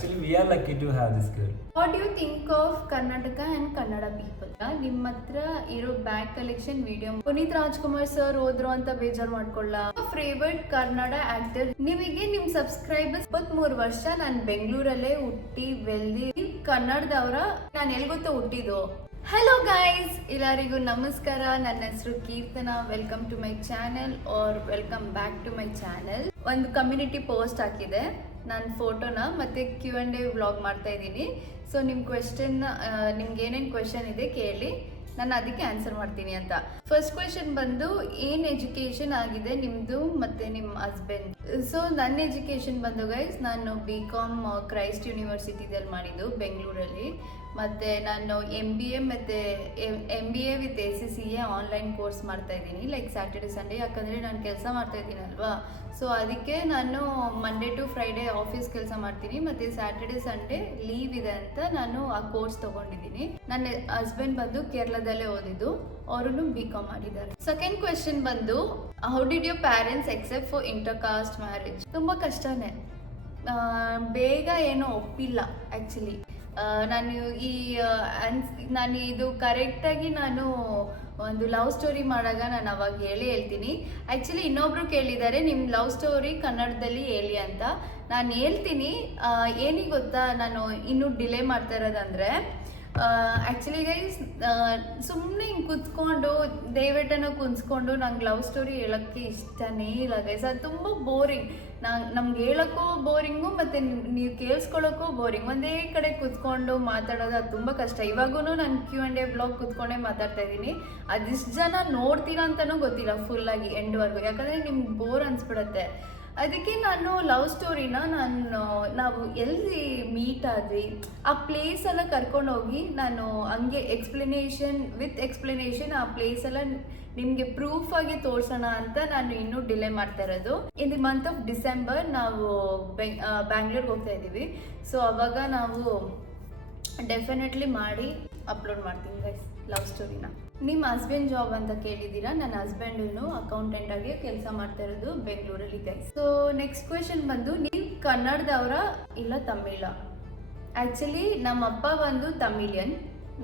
Actually, we are lucky to have this girl. What you think of Karnataka and Kannada people ನಿಮ್ಮ ಹತ್ರ ಇರೋ bag collection video Puneeth Rajkumar sir ಹೋದ್ರು ಅಂತ ಬೇಜಾರು ಮಾಡ್ಕೊಳ್ಳ ಫೇವರ್ಟ್ Kannada actor ನಿಮಗೆ ನಿಮ್ ಸಬ್ಸ್ಕ್ರೈಬರ್ಸ್ ಇಪ್ಪತ್ಮೂರು ವರ್ಷ ನಾನ್ ಬೆಂಗಳೂರಲ್ಲೇ ಹುಟ್ಟಿ ಬೆಳ್ದಿ ಕನ್ನಡದವ್ರ ನಾನು ಎಲ್ಲಿ ಗೊತ್ತೋ ಹುಟ್ಟಿದ್ದು ಹಲೋ ಗೈಸ್ ಎಲ್ಲರಿಗೂ ನಮಸ್ಕಾರ ನನ್ನ ಹೆಸರು Keerthana welcome to my channel or welcome back to my channel ಒಂದು ಕಮ್ಯುನಿಟಿ ಪೋಸ್ಟ್ ಹಾಕಿದೆ ನನ್ನ ಫೋಟೋನ ಮತ್ತೆ ಕ್ಯೂ ಅಂಡ್ ಎ ವ್ಲಾಗ್ ಮಾಡ್ತಾ ಇದ್ದೀನಿ. ಸೊ ನಿಮ್ಮ ಕ್ವೆಶನ್ ನಿಮ್ಗೆ ಏನೇನು ಕ್ವೆಶನ್ ಇದೆ ಕೇಳಿ. ನಾನು ಅದಕ್ಕೆ ಆನ್ಸರ್ ಮಾಡ್ತೀನಿ ಅಂತ. ಫಸ್ಟ್ ಕ್ವೆಶನ್ ಬಂದು, ಏನು ಎಜುಕೇಷನ್ ಆಗಿದೆ ನಿಮ್ಮದು ಮತ್ತು ನಿಮ್ಮ ಹಸ್ಬೆಂಡ್ ಸೊ ನನ್ನ ಎಜುಕೇಷನ್ ಬಂದು ಗೈಸ್ ನಾನು ಬಿ ಕಾಮ್ ಕ್ರೈಸ್ಟ್ ಯೂನಿವರ್ಸಿಟಿದಲ್ಲಿ ಮಾಡಿದ್ದು ಬೆಂಗಳೂರಲ್ಲಿ ಮತ್ತು ನಾನು ಎಂ ಬಿ ಎ ಮತ್ತು M B A with A C C A online course ಮಾಡ್ತಾ ಇದ್ದೀನಿ ಲೈಕ್ ಸ್ಯಾಟರ್ಡೆ ಸಂಡೇ ಯಾಕಂದರೆ ನಾನು ಕೆಲಸ ಮಾಡ್ತಾ ಇದ್ದೀನಲ್ವಾ ಸೊ ಅದಕ್ಕೆ ನಾನು ಮಂಡೇ ಟು ಫ್ರೈಡೇ ಆಫೀಸ್ ಕೆಲಸ ಮಾಡ್ತೀನಿ. ಮತ್ತೆ ಸ್ಯಾಟರ್ಡೆ ಸಂಡೇ ಲೀವ್ ಇದೆ ಅಂತ ನಾನು ಆ ಕೋರ್ಸ್ ತಗೊಂಡಿದ್ದೀನಿ. ನನ್ನ ಹಸ್ಬೆಂಡ್ ಬಂದು ಕೇರಳದಲ್ಲೇ ಓದಿದ್ದು. ಅವರು ಬಿ ಕಾಮ್ ಮಾಡಿದ್ದಾರೆ. ಸೆಕೆಂಡ್ ಕ್ವೆಶನ್ ಬಂದು how did you parents accept for inter caste marriage ತುಂಬ ಕಷ್ಟನೇ. ಬೇಗ ಏನೋ ಒಪ್ಪಿಲ್ಲ ಆ್ಯಕ್ಚುಲಿ ನಾನು ಈ ನಾನು ಇದು ಕರೆಕ್ಟಾಗಿ ನಾನು ಒಂದು ಲವ್ ಸ್ಟೋರಿ ಮಾಡಾಗ ನಾನು ಅವಾಗ ಹೇಳಿ ಹೇಳ್ತೀನಿ. ಆ್ಯಕ್ಚುಲಿ ಇನ್ನೊಬ್ರು ಕೇಳಿದ್ದಾರೆ ನಿಮ್ಮ ಲವ್ ಸ್ಟೋರಿ ಕನ್ನಡದಲ್ಲಿ ಹೇಳಿ ಅಂತ. ನಾನು ಹೇಳ್ತೀನಿ ಏನಿಗೆ ಗೊತ್ತಾ? ನಾನು ಇನ್ನೂ ಡಿಲೇ ಮಾಡ್ತಾ ಇರೋದಂದರೆ ಆ್ಯಕ್ಚುಲಿ ಗೈಸ್ ಸುಮ್ಮನೆ ಹಿಂಗೆ ಕುತ್ಕೊಂಡು ದಯವಿಟ್ಟನ ಕುಂತ್ಕೊಂಡು ನಂಗೆ ಲವ್ ಸ್ಟೋರಿ ಹೇಳೋಕ್ಕೆ ಇಷ್ಟನೇ ಇಲ್ಲ ಗೈಸ್ ಅದು ತುಂಬ ಬೋರಿಂಗ್ ನಾನು ನಮ್ಗೆ ಹೇಳೋಕ್ಕೂ ಬೋರಿಂಗು ಮತ್ತು ನೀವು ಕೇಳಿಸ್ಕೊಳ್ಳೋಕ್ಕೂ ಬೋರಿಂಗ್ ಒಂದೇ ಕಡೆ ಕುತ್ಕೊಂಡು ಮಾತಾಡೋದು ಅದು ತುಂಬ ಕಷ್ಟ. ಇವಾಗೂ ನಾನು ಕ್ಯೂ ಆ್ಯಂಡ್ ಎ ಬ್ಲಾಗ್ ಕುತ್ಕೊಂಡೇ ಮಾತಾಡ್ತಾ ಇದ್ದೀನಿ. ಅದಿಷ್ಟು ಜನ ನೋಡ್ತೀರಾ ಅಂತಲೂ ಗೊತ್ತಿಲ್ಲ ಫುಲ್ಲಾಗಿ ಎಂಡ್ವರೆಗೂ ಯಾಕಂದರೆ ನಿಮ್ಗೆ ಬೋರ್ ಅನ್ಸ್ಬಿಡುತ್ತೆ. ಅದಕ್ಕೆ ನಾನು ಲವ್ ಸ್ಟೋರಿನ ನಾನು, ನಾವು ಎಲ್ಲಿ ಮೀಟ್ ಆದ್ವಿ, ಆ ಪ್ಲೇಸ್ ಎಲ್ಲ ಕರ್ಕೊಂಡು ಹೋಗಿ ನಾನು ಹಂಗೆ ಎಕ್ಸ್ಪ್ಲನೇಷನ್ ವಿತ್ ಎಕ್ಸ್ಪ್ಲನೇಷನ್ ಆ ಪ್ಲೇಸ್ ಎಲ್ಲ ನಿಮಗೆ ಪ್ರೂಫ್ ಆಗಿ ತೋರ್ಸೋಣ ಅಂತ ನಾನು ಇನ್ನೂ ಡಿಲೇ ಮಾಡ್ತಾ ಇರೋದು. In the month of December ನಾವು ಬೆಂಗ್ ಬ್ಯಾಂಗ್ಳೂರ್ಗೆ ಹೋಗ್ತಾ ಇದ್ದೀವಿ. ಸೊ ಅವಾಗ ನಾವು ಡೆಫಿನೆಟ್ಲಿ ಮಾಡಿ ಅಪ್ಲೋಡ್ ಮಾಡ್ತೀನಿ ಲವ್ ಸ್ಟೋರಿನ ನಿಮ್ಮ ಹಸ್ಬೆಂಡ್ ಜಾಬ್ ಅಂತ ಕೇಳಿದ್ದೀರಾ? ನನ್ನ ಹಸ್ಬೆಂಡು ಅಕೌಂಟೆಂಟ್ ಆಗಿ ಕೆಲಸ ಮಾಡ್ತಾ ಇರೋದು ಬೆಂಗಳೂರಲ್ಲಿ ಗೈಸ್ ಸೊ ನೆಕ್ಸ್ಟ್ ಕ್ವೆಶನ್ ಬಂದು, ನೀವು ಕನ್ನಡದವರ ಇಲ್ಲ ತಮಿಳ? ಆ್ಯಕ್ಚುಲಿ ನಮ್ಮಪ್ಪ ಬಂದು ತಮಿಳಿಯನ್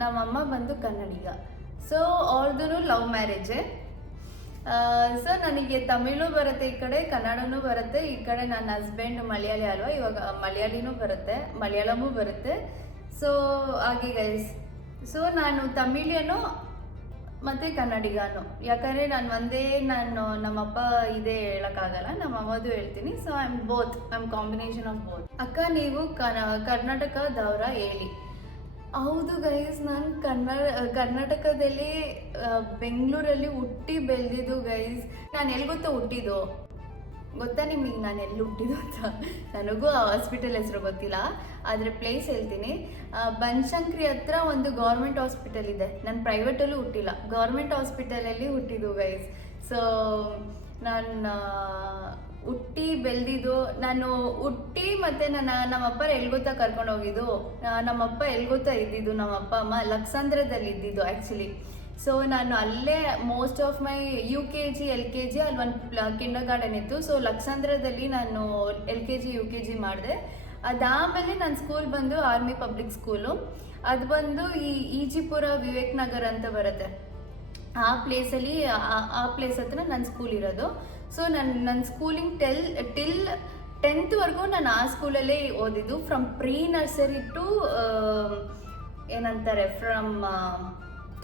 ನಮ್ಮಮ್ಮ ಬಂದು ಕನ್ನಡಿಗ. ಸೊ ಅವ್ರದ್ದು ಲವ್ ಮ್ಯಾರೇಜೇ ಸೊ ನನಗೆ ತಮಿಳು ಬರುತ್ತೆ, ಈ ಕಡೆ ಕನ್ನಡನೂ ಬರುತ್ತೆ, ಈ ಕಡೆ ನನ್ನ ಹಸ್ಬೆಂಡ್ ಮಲಯಾಳಿ ಅಲ್ವಾ? ಇವಾಗ ಮಲಯಾಳಿನೂ ಬರುತ್ತೆ, ಮಲಯಾಳಮೂ ಬರುತ್ತೆ. ಸೊ ಹಾಗೆ ಗೈಸ್ ಸೊ ನಾನು ತಮಿಳಿಯನು ಮತ್ತು ಕನ್ನಡಿಗಾನು. ಯಾಕಂದರೆ ನಾನು ಒಂದೇ ನಾನು ನಮ್ಮಪ್ಪ ಇದೇ ಹೇಳೋಕ್ಕಾಗಲ್ಲ, ನಮ್ಮ ಅಮ್ಮದು ಹೇಳ್ತೀನಿ. So I am both I am combination of both ಅಕ್ಕ ನೀವು ಕರ್ನಾಟಕದವರ ಹೇಳಿ. ಹೌದು ಗೈಸ್ ನಾನು ಕನ್ನಡ ಕರ್ನಾಟಕದಲ್ಲಿ ಬೆಂಗಳೂರಲ್ಲಿ ಹುಟ್ಟಿ ಬೆಳೆದಿದ್ದು ಗೈಸ್ ನಾನು ಎಲ್ಲಿ ಗೊತ್ತಾ ಹುಟ್ಟಿದ್ದು? ಗೊತ್ತಾ ನಿಮಗೆ ನಾನು ಎಲ್ಲಿ ಹುಟ್ಟಿದ್ದು ಅಂತ? ನನಗೂ ಆ ಹಾಸ್ಪಿಟಲ್ ಹೆಸರು ಗೊತ್ತಿಲ್ಲ. ಆದರೆ ಪ್ಲೇಸ್ ಹೇಳ್ತೀನಿ. ಬನ್ಶಂಕ್ರಿ ಹತ್ರ ಒಂದು ಗೌರ್ಮೆಂಟ್ ಹಾಸ್ಪಿಟಲ್ ಇದೆ. ನಾನು ಪ್ರೈವೇಟಲ್ಲೂ ಹುಟ್ಟಿಲ್ಲ. ಗೌರ್ಮೆಂಟ್ ಹಾಸ್ಪಿಟಲಲ್ಲಿ ಹುಟ್ಟಿದ್ದು ಗೈಸ್ ಸೊ ನಾನು ಹುಟ್ಟಿ ಬೆಳೆದಿದ್ದು, ನಾನು ಹುಟ್ಟಿ ಮತ್ತು ನನ್ನ ನಮ್ಮಪ್ಪ ಎಲ್ಲಿ ಗೊತ್ತಾ ಕರ್ಕೊಂಡು ಹೋಗಿದ್ದು ನಮ್ಮಪ್ಪ ಎಲ್ಲಿ ಗೊತ್ತಾ ಇದ್ದಿದ್ದು ನಮ್ಮಪ್ಪ ಅಮ್ಮ ಲಕ್ಸಾಂಧ್ರದಲ್ಲಿ ಇದ್ದಿದ್ದು ಆ್ಯಕ್ಚುಲಿ ಸೊ ನಾನು ಅಲ್ಲೇ most of my U K G L K G ಅಲ್ಲಿ ಒಂದು ಕಿಂಡರ್ ಗಾರ್ಡನ್ ಇತ್ತು. ಸೊ ಲಕ್ಸಾಂಧ್ರದಲ್ಲಿ ನಾನು L K G U K G ಮಾಡಿದೆ. ಅದಾದಮೇಲೆ ನನ್ನ ಸ್ಕೂಲ್ ಬಂದು ಆರ್ಮಿ ಪಬ್ಲಿಕ್ ಸ್ಕೂಲು ಅದು ಬಂದು ಈ ಈಜಿಪುರ ವಿವೇಕ್ ನಗರ್ ಅಂತ ಬರುತ್ತೆ. ಆ ಪ್ಲೇಸಲ್ಲಿ ಆ ಪ್ಲೇಸ್ ಹತ್ರ ನನ್ನ ಸ್ಕೂಲ್ ಇರೋದು. ಸೊ ನನ್ನ ನನ್ನ ಸ್ಕೂಲಿಂಗ್ ಟೆಲ್ ಟಿಲ್ ಟೆಂತ್ವರೆಗೂ ನಾನು ಆ ಸ್ಕೂಲಲ್ಲೇ ಓದಿದ್ದು. ಫ್ರಮ್ ಪ್ರೀ ನರ್ಸರಿ ಟು ಏನಂತಾರೆ ಫ್ರಮ್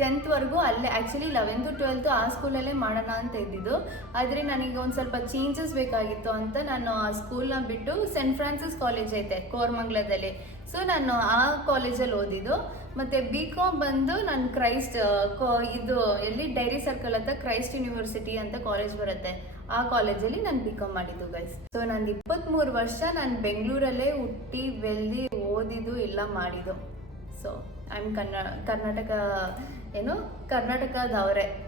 ಟೆಂತ್ವರೆಗೂ ಅಲ್ಲೇ ಆ್ಯಕ್ಚುಲಿ ಲೆವೆಂತು ಟ್ವೆಲ್ತು ಆ ಸ್ಕೂಲಲ್ಲೇ ಮಾಡೋಣ ಅಂತ ಇದ್ದಿದ್ದು. ಆದರೆ ನನಗೆ ಒಂದು ಸ್ವಲ್ಪ ಚೇಂಜಸ್ ಬೇಕಾಗಿತ್ತು ಅಂತ ನಾನು ಆ ಸ್ಕೂಲ್ನ ಬಿಟ್ಟು ಸೆಂಟ್ ಫ್ರಾನ್ಸಿಸ್ ಕಾಲೇಜ್ ಐತೆ, ಕೋರ್ಮಂಗ್ಲದಲ್ಲಿ. ಸೊ ನಾನು ಆ ಕಾಲೇಜಲ್ಲಿ ಓದಿದ್ದು. ಮತ್ತು ಬಿ ಕಾಮ್ ಬಂದು ನಾನು ಕ್ರೈಸ್ಟ್ ಕೋ, ಇದು ಎಲ್ಲಿ? ಡೈರಿ ಸರ್ಕಲ್ ಅಂತ ಕ್ರೈಸ್ಟ್ ಯೂನಿವರ್ಸಿಟಿ ಅಂತ ಕಾಲೇಜ್ ಬರುತ್ತೆ. ಆ ಕಾಲೇಜಲ್ಲಿ ನಾನು ಬಿ ಕಾಮ್ ಮಾಡಿದ್ದು ಗೈಸ್ ಸೊ ನಂದು ಇಪ್ಪತ್ತ್ಮೂರು ವರ್ಷ ನಾನು ಬೆಂಗಳೂರಲ್ಲೇ ಹುಟ್ಟಿ, ಬೆಳೆದಿ, ಓದಿದ್ದು, ಎಲ್ಲ ಮಾಡಿದ್ದು. ಸೊ ಐ ಆಮ್ ಕನ್ನ ಕರ್ನಾಟಕ ಏನು? ಕರ್ನಾಟಕದವರೇ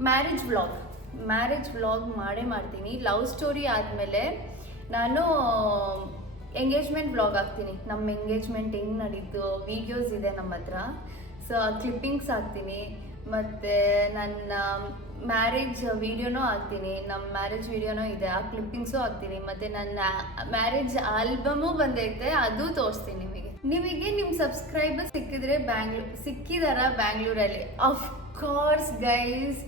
ಮ್ಯಾರೇಜ್ ವ್ಲಾಗ್. ಮ್ಯಾರೇಜ್ ವ್ಲಾಗ್ ಮಾಡೇ ಮಾಡ್ತೀನಿ. ಲವ್ ಸ್ಟೋರಿ ಆದಮೇಲೆ ನಾನು ಎಂಗೇಜ್ಮೆಂಟ್ ವ್ಲಾಗ್ ಹಾಕ್ತೀನಿ. ನಮ್ಮ ಎಂಗೇಜ್ಮೆಂಟ್ ಹೆಂಗೆ ನಡೀತು? ವೀಡಿಯೋಸ್ ಇದೆ ನಮ್ಮ ಹತ್ರ. ಸೊ ಕ್ಲಿಪ್ಪಿಂಗ್ಸ್ ಹಾಕ್ತೀನಿ. ಮತ್ತು ನನ್ನ ಮ್ಯಾರೇಜ್ ವೀಡಿಯೋನೂ ಹಾಕ್ತೀನಿ. ನಮ್ಮ ಮ್ಯಾರೇಜ್ ವೀಡಿಯೋನೂ ಇದೆ. ಆ ಕ್ಲಿಪ್ಪಿಂಗ್ಸು ಹಾಕ್ತೀನಿ. ಮತ್ತು ನನ್ನ ಮ್ಯಾರೇಜ್ ಆಲ್ಬಮು ಬಂದೈತೆ. ಅದು ತೋರಿಸ್ತೀನಿ. ನಿಮಗೆ ನಿಮ್ಮ ಸಬ್ಸ್ಕ್ರೈಬರ್ ಸಿಕ್ಕಿದ್ರೆ ಬ್ಯಾಂಗ್ಳೂರ್, ಸಿಕ್ಕಿದಾರ ಬ್ಯಾಂಗ್ಳೂರಲ್ಲಿ? ಆಫ್ ಕೋರ್ಸ್ ಗೈಸ್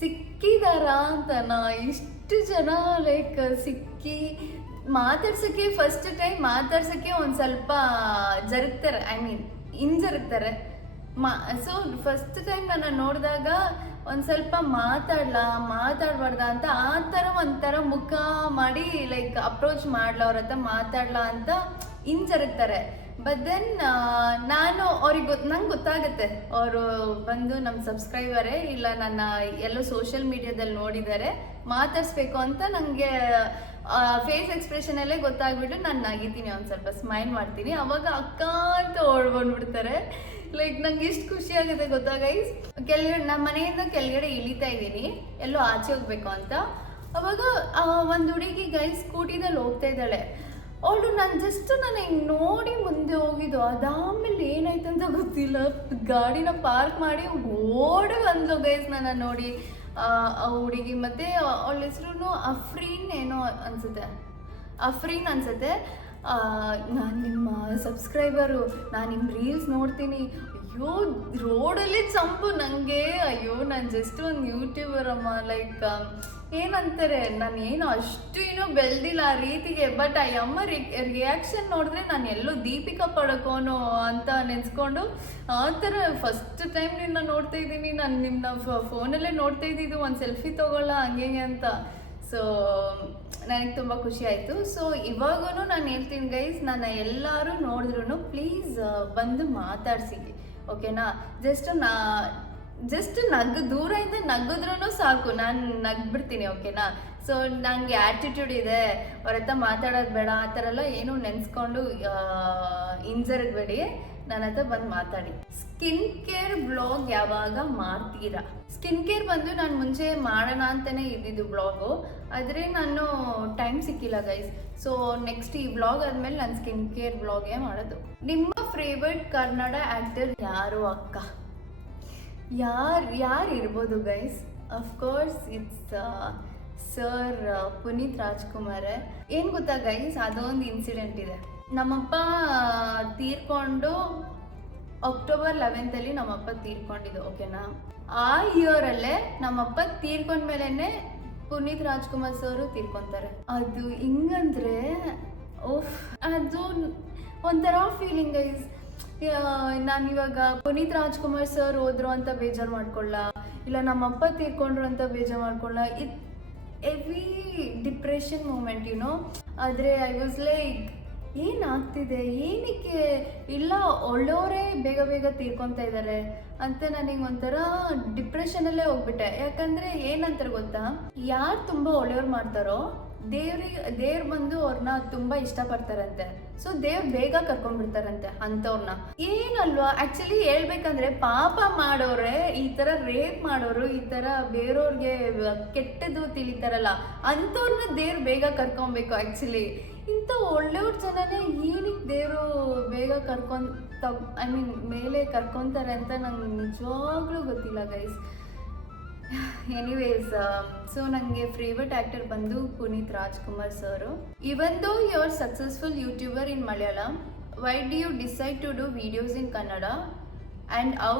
ಸಿಕ್ಕಿದಾರ ಅಂತನಾ ಇಷ್ಟು ಜನ ಲೈಕ್ ಸಿಕ್ಕಿ ಮಾತಾಡ್ಸೋಕ್ಕೆ ಫಸ್ಟ್ ಟೈಮ್ ಮಾತಾಡ್ಸೋಕ್ಕೆ ಒಂದು ಸ್ವಲ್ಪ ಜರುಗ್ತಾರೆ ಐ ಮೀನ್ ಹಿಂಜರುಗ್ತಾರೆ. ಮಾ ಸೊ ಫಸ್ಟ್ ಟೈಮ್ ನಾನು ನೋಡಿದಾಗ ಒಂದು ಸ್ವಲ್ಪ ಮಾತಾಡ್ಲಾ, ಮಾತಾಡ್ಬಾರ್ದ ಅಂತ ಆ ಥರ ಒಂಥರ ಮುಖ ಮಾಡಿ ಲೈಕ್ ಅಪ್ರೋಚ್ ಮಾಡ್ಲ ಅವ್ರ ಹತ್ರ ಮಾತಾಡ್ಲಾ ಅಂತ ಹಿಂಜರುಗ್ತಾರೆ ಬಟ್ ದೆನ್ ನಾನು ಅವ್ರಿಗೆ ಗೊತ್ತು ನಂಗೆ ಗೊತ್ತಾಗುತ್ತೆ. ಅವರು ಬಂದು ನಮ್ಮ ಸಬ್ಸ್ಕ್ರೈಬರೇ ಇಲ್ಲ ನನ್ನ ಎಲ್ಲೋ ಸೋಷಿಯಲ್ ಮೀಡಿಯಾದಲ್ಲಿ ನೋಡಿದ್ದಾರೆ, ಮಾತಾಡಿಸ್ಬೇಕು ಅಂತ ನನಗೆ ಫೇಸ್ ಎಕ್ಸ್ಪ್ರೆಷನಲ್ಲೇ ಗೊತ್ತಾಗ್ಬಿಟ್ಟು ನಾನು ನಗಿತೀನಿ ಒಂದು ಸ್ವಲ್ಪ ಸ್ಮೈಲ್ ಮಾಡ್ತೀನಿ. ಅವಾಗ ಅಕ್ಕ ಅಂತ ಓಡ್ಕೊಂಡ್ಬಿಡ್ತಾರೆ ಲೈಕ್ ನಂಗೆ ಇಷ್ಟು ಖುಷಿ ಆಗುತ್ತೆ ಗೊತ್ತಾ ಕೆಳಗಡೆ ನಮ್ಮ ಮನೆಯಿಂದ ಕೆಳಗಡೆ ಇಳಿತಾ ಇದ್ದೀನಿ. ಎಲ್ಲೋ ಆಚೆ ಹೋಗ್ಬೇಕು ಅಂತ. ಅವಾಗ ಒಂದು ಹುಡುಗಿ ಗೈಸ್ ಸ್ಕೂಟಿದಲ್ಲಿ ಹೋಗ್ತಾ ಇದ್ದಾಳೆ. ಅವಳು ನಾನು ಜಸ್ಟ್ ನಾನು ಹಿಂಗೆ ನೋಡಿ ಮುಂದೆ ಹೋಗಿದ್ದು. ಅದಾದ್ಮೇಲೆ ಏನಾಯ್ತು ಅಂತ ಗೊತ್ತಿಲ್ಲ. ಗಾಡಿನ ಪಾರ್ಕ್ ಮಾಡಿ ಓಡಿ ಬಂದ್ಲು ಗೈಸ್ ನನ್ನ ನೋಡಿ. ಆ ಹುಡುಗಿ. ಮತ್ತೆ ಅವಳ ಹೆಸರು ಅಫ್ರೀನ್ ಏನೋ ಅನ್ಸುತ್ತೆ. ಅಫ್ರೀನ್ ಅನ್ಸುತ್ತೆ. ನಾನು ನಿಮ್ಮ ಸಬ್ಸ್ಕ್ರೈಬರು ನಾನು ನಿಮ್ಮ ರೀಲ್ಸ್ ನೋಡ್ತೀನಿ. ಅಯ್ಯೋ, ರೋಡಲ್ಲಿ ಚಂಪು ನನಗೆ ಅಯ್ಯೋ, ನಾನು ಜಸ್ಟ್ ಒಂದು ಯೂಟ್ಯೂಬರ್ ಅಮ್ಮ ಲೈಕ್ ಏನಂತಾರೆ, ನಾನು ಏನು ಅಷ್ಟು ಏನೂ ಬೆಳೆದಿಲ್ಲ ಆ ರೀತಿಗೆ ಬಟ್ ಆ ಅಮ್ಮ ರಿಯಾಕ್ಷನ್ ನೋಡಿದ್ರೆ ನಾನು ಎಲ್ಲೋ ದೀಪಿಕಾ ಪಡಕೋನು ಅಂತ ನೆನೆಸ್ಕೊಂಡು, ಆ ಥರ ಫಸ್ಟ್ ಟೈಮ್ ನಿನ್ನ ನೋಡ್ತಾ ಇದ್ದೀನಿ, ನಾನು ನಿಮ್ಮನ್ನ ಫೋನಲ್ಲೇ ನೋಡ್ತಾ ಇದ್ದಿದ್ದು, ಒಂದು ಸೆಲ್ಫಿ ತೊಗೊಳ್ಳ ಹಂಗೆ ಅಂತ. ಸೊ ನನಗೆ ತುಂಬ ಖುಷಿ ಆಯಿತು. ಸೊ ಇವಾಗೂ ನಾನು ಹೇಳ್ತೀನಿ ಗೈಸ್ ನನ್ನ ಎಲ್ಲರೂ ನೋಡಿದ್ರು ಪ್ಲೀಸ್ ಬಂದು ಮಾತಾಡ್ಸಿ. ಓಕೆನಾ ಜಸ್ಟ್ ನಾ ಜಸ್ಟ್ ನಗ್ ದೂರದಿಂದ ನಗಿದ್ರೂ ಸಾಕು. ನಾನು ನಗ್ಬಿಡ್ತೀನಿ ಓಕೆನಾ ಸೊ ನನಗೆ ಆ್ಯಟಿಟ್ಯೂಡ್ ಇದೆ. ಅವ್ರ ಹತ್ರ ಮಾತಾಡೋದು ಬೇಡ, ಆ ಥರ ಎಲ್ಲ ಏನೂ ನೆನೆಸ್ಕೊಂಡು ಹಿಂಜರಗಬೇಡಿ ನನ್ನ ಹತ್ರ ಬಂದು ಮಾತಾಡಿ. ಸ್ಕಿನ್ ಕೇರ್ ಬ್ಲಾಗ್ ಯಾವಾಗ ಮಾಡ್ತೀರಾ? ಸ್ಕಿನ್ ಕೇರ್ ಬಂದು ನಾನು ಮುಂಚೆ ಮಾಡೋಣ ಅಂತಲೇ ಇದ್ದಿದ್ದು ಬ್ಲಾಗು. ಆದರೆ ನಾನು ಟೈಮ್ ಸಿಕ್ಕಿಲ್ಲ ಗೈಸ್ ಸೊ ನೆಕ್ಸ್ಟ್ ಈ ಬ್ಲಾಗ್ ಆದಮೇಲೆ ನಾನು ಸ್ಕಿನ್ ಕೇರ್ ಬ್ಲಾಗೇ ಮಾಡೋದು. ನಿಮ್ಮ ಫೇವ್ರೆಟ್ ಕನ್ನಡ ಆ್ಯಕ್ಟರ್ ಯಾರು ಅಕ್ಕ? ಯಾರು ಯಾರು ಇರ್ಬೋದು guys of course it's sir Puneeth Rajkumar. ಏನು ಗೊತ್ತಾ ಗೈಸ್ ಅದೊಂದು ಇನ್ಸಿಡೆಂಟ್ ಇದೆ. ನಮ್ಮಪ್ಪ ತೀರ್ಕೊಂಡು ಅಕ್ಟೋಬರ್ ಲೆವೆಂತಲ್ಲಿ ನಮ್ಮಪ್ಪ ತೀರ್ಕೊಂಡಿದ್ದು ಓಕೆನಾ ಆ ಇಯರಲ್ಲೇ ನಮ್ಮಪ್ಪ ತೀರ್ಕೊಂಡ್ಮೇಲೆ ಪುನೀತ್ ರಾಜ್ಕುಮಾರ್ ಸರ್ ತೀರ್ಕೊಂತಾರೆ. ಅದು ಹಿಂಗಂದ್ರೆ ಓಫ್ ಅದು ಒಂಥರ ಫೀಲಿಂಗ್ ಐಸ್ ನಾನು ಇವಾಗ ಪುನೀತ್ ರಾಜ್ಕುಮಾರ್ ಸರ್ ಹೋದ್ರು ಅಂತ ಬೇಜಾರು ಮಾಡ್ಕೊಳ್ಳ ಇಲ್ಲ ನಮ್ಮಪ್ಪ ತೀರ್ಕೊಂಡ್ರು ಅಂತ ಬೇಜಾರು ಮಾಡ್ಕೊಳ್ಳ it every depression moment you know ಆದರೆ ಐ ವಾಸ್ ಲೈಕ್ ಏನಾಗ್ತಿದೆ? ಏನಕ್ಕೆ ಇಲ್ಲ ಒಳ್ಳೆಯವರೇ ಬೇಗ ಬೇಗ ತೀರ್ಕೊತಾ ಇದ್ದಾರೆ ಅಂತ ನನಗೆ ಒಂಥರ ಡಿಪ್ರೆಷನಲ್ಲೇ ಹೋಗ್ಬಿಟ್ಟೆ. ಯಾಕಂದರೆ ಏನಂತಾರೆ ಗೊತ್ತಾ? ಯಾರು ತುಂಬ ಒಳ್ಳೆಯವ್ರು ಮಾಡ್ತಾರೋ, ದೇವ್ರಿಗೆ, ದೇವ್ರು ಬಂದು ಅವ್ರನ್ನ ತುಂಬಾ ಇಷ್ಟಪಡ್ತಾರಂತೆ. ಸೊ, ದೇವ್ರು ಬೇಗ ಕರ್ಕೊಂಡ್ಬಿಡ್ತಾರಂತೆ ಅಂಥವ್ರನ್ನ ಏನಲ್ವಾ? ಆಕ್ಚುಲಿ ಹೇಳ್ಬೇಕಂದ್ರೆ ಪಾಪ ಮಾಡೋರೆ, ಈ ತರ ರೇಪ್ ಮಾಡೋರು, ಈ ತರ ಬೇರೆಯವ್ರಿಗೆ ಕೆಟ್ಟದ್ದು ತಿಳಿತಾರಲ್ಲ ಅಂಥವ್ರನ್ನ ದೇವ್ರು ಬೇಗ ಕರ್ಕೊಬೇಕು ಆಕ್ಚುಲಿ. ಇಂಥ ಒಳ್ಳೆಯವ್ರ ಜನನೇ ಏನಕ್ಕೆ ದೇವರು ಬೇಗ ಕರ್ಕೊಂಡ್ ತಗ್ ಐ ಮೀನ್ ಮೇಲೆ ಕರ್ಕೊತಾರೆ ಅಂತ ನಂಗೆ ನಿಜವಾಗ್ಲೂ ಗೊತ್ತಿಲ್ಲ ಗೈಸ್ ಎನಿವೇಸ್ ಸೊ ನನಗೆ ಫೇವ್ರೆಟ್ ಆ್ಯಕ್ಟರ್ ಬಂದು Puneeth Rajkumar sir. Even though you are successful YouTuber in Malayalam why do you decide to do videos in Kannada and ಔ